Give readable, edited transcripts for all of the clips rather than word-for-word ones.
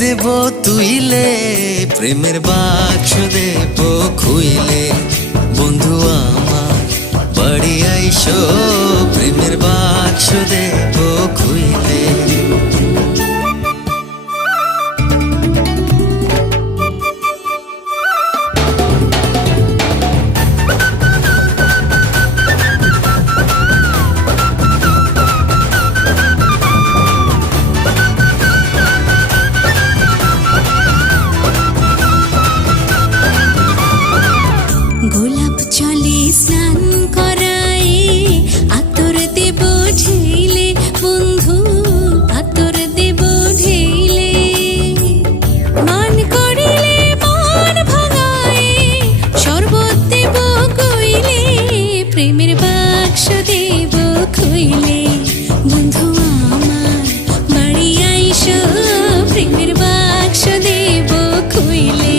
দেব তুইলে, প্রেমের বাক্স দেব খুইলে। বন্ধু আমার বাড়ি আইসো, প্রেমের বাক্স দেব খুইলে। গোলাপ জলে স্নান করায় আতর দেব ঢেলে, বন্ধু আতর দেব ঢেলে। মান করিলে মন ভাঙায় শরবত দেব কইলে, প্রেমের বাক্স দেব খুইলে। বন্ধু আমার বাড়ি আইসো, প্রেমের বাক্স দেব খুইলে।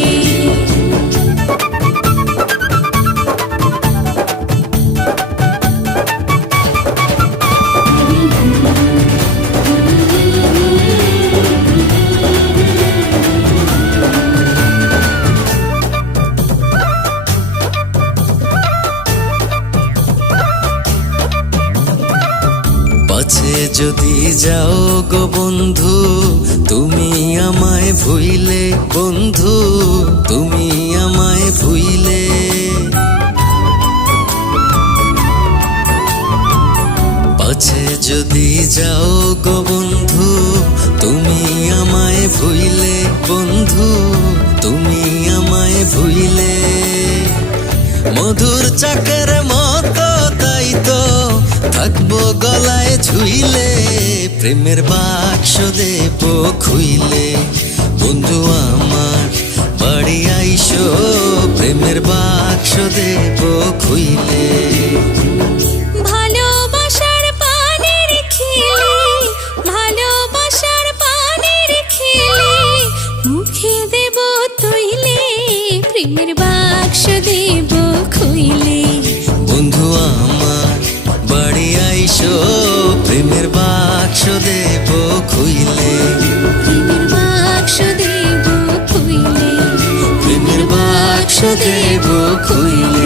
পাছে যদি যাও গো বন্ধু, তুমি আমায় ভুইলে, বন্ধু তুমি আমায় ভুইলে। পাছে যদি যাও গো বন্ধু, তুমি আমায় ভুইলে, বন্ধু তুমি আমায় ভুইলে। মধুর চাকের মতো তাই তো থাকবো গলায় ঝুইলে, প্রেমের বাক্স দেব খুইলে। বন্ধু আমার বাড়ি আইসো, প্রেমের বাক্স দেব খুইলে। ভালোবাসার পানির খেলে, ভালোবাসার পানির খেলে, মুখে দেব তৈলে, প্রেমের বাক্স দেব খুইলে। বন্ধু আমার বাড়ি আইসো, প্রেমের বাক্স দেব খুইলে। প্রেমের বাক্স দেব খুইলে, প্রেমের বাক্স দেব খুইলে।